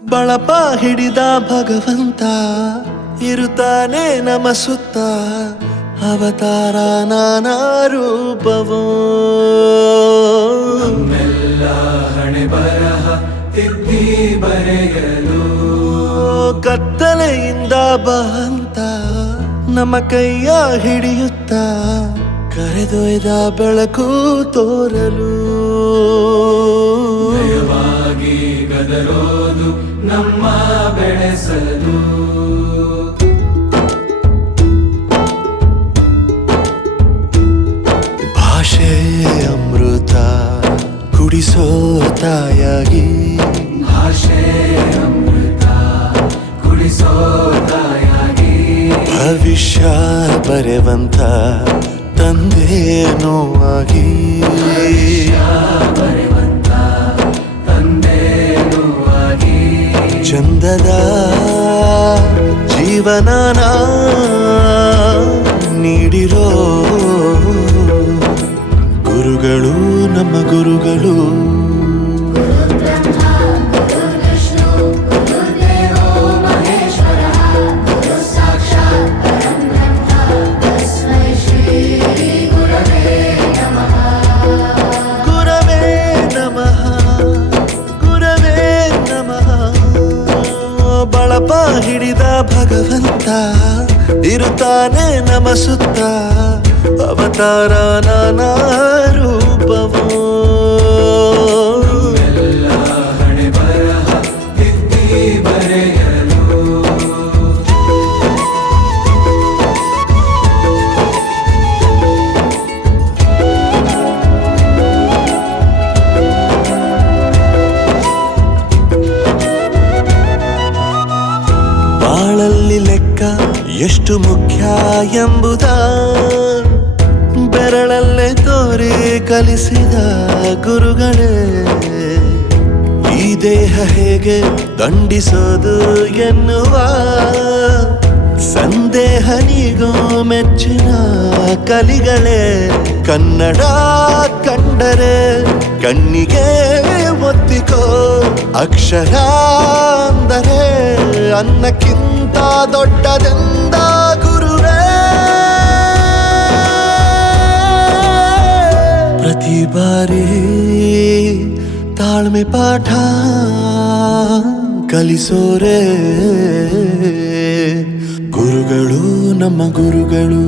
ಬಳಪ ಹಿಡಿದ ಭಗವಂತ ಇರುತ್ತಾನೆ ನಮ ಸುತ್ತ ಅವತಾರ ನಾನಾ ರೂಪವೋ ನಮ್ಮೆಲ್ಲ ಹಣೆ ಬರಹ ತಿದ್ದಿ ಬರೆಯಲು ಕತ್ತಲೆಯಿಂದ ಬಂತ ನಮ್ಮ ಕೈಯ ಹಿಡಿಯುತ್ತ ಕರೆದೊಯ್ದ ಬೆಳಕು ತೋರಲು ಭಯವಾಗಿ ಗದರೋದು ನಮ್ಮ ಬೆಳೆಸಲು ಭಾಷೆ ಅಮೃತ ಕುಡಿಸೋ ತಾಯಾಗಿ ಭಾಷೆ ಅಮೃತ ಕುಡಿಸೋ ತಾಯಾಗಿ ಭವಿಷ್ಯ ಬರೆವಂತ ತಂದೇನೋ ಆಗಿ ಬರೆವಂತ ತಂದೇನೂ ಆಗಿ ಚಂದದ ಜೀವನನ ನೀಡಿರೋ ಗುರುಗಳು ನಮ್ಮ ಗುರುಗಳು ಗುರವೇ ನಮಃ ಗುರವೇ ನಮಃ ಬಳಪ ಹಿಡಿದ ಭಗವಂತ ಇರುತ್ತಾನೆ ನಮ ಸುತ್ತ ಅವತಾರ ನಾನಾ ರೂಪವೋ ಎಲ್ಲ ಹಣೆ ಬರಹ ತಿದ್ದಿ ಬರೆಯಲು ಬಾಳಲ್ಲಿ ಲೆಕ್ಕ ಎಷ್ಟು ಮುಖ್ಯ ಎಂಬುದ ಬೆರಳಲ್ಲೇ ತೋರಿ ಕಲಿಸಿದ ಗುರುಗಳೇ ಈ ದೇಹ ಹೇಗೆ ದಂಡಿಸೋದು ಎನ್ನುವ ಸಂದೇಹ ನೀಗೋ ಮೆಚ್ಚಿನ ಕಲಿಗಳೇ ಕನ್ನಡ ಕಂಡರೆ ಕಣ್ಣಿಗೆ ಒತ್ತಿಕೋ ಅಕ್ಷರ ಅಂದರೆ ಅನ್ನಕ್ಕಿಂತ ದೊಡ್ಡದೆಂದ ಗುರುವೇ ಪ್ರತಿ ಬಾರಿ ತಾಳ್ಮೆ ಪಾಠ ಕಲಿಸೋರೆ ಗುರುಗಳು ನಮ್ಮ ಗುರುಗಳು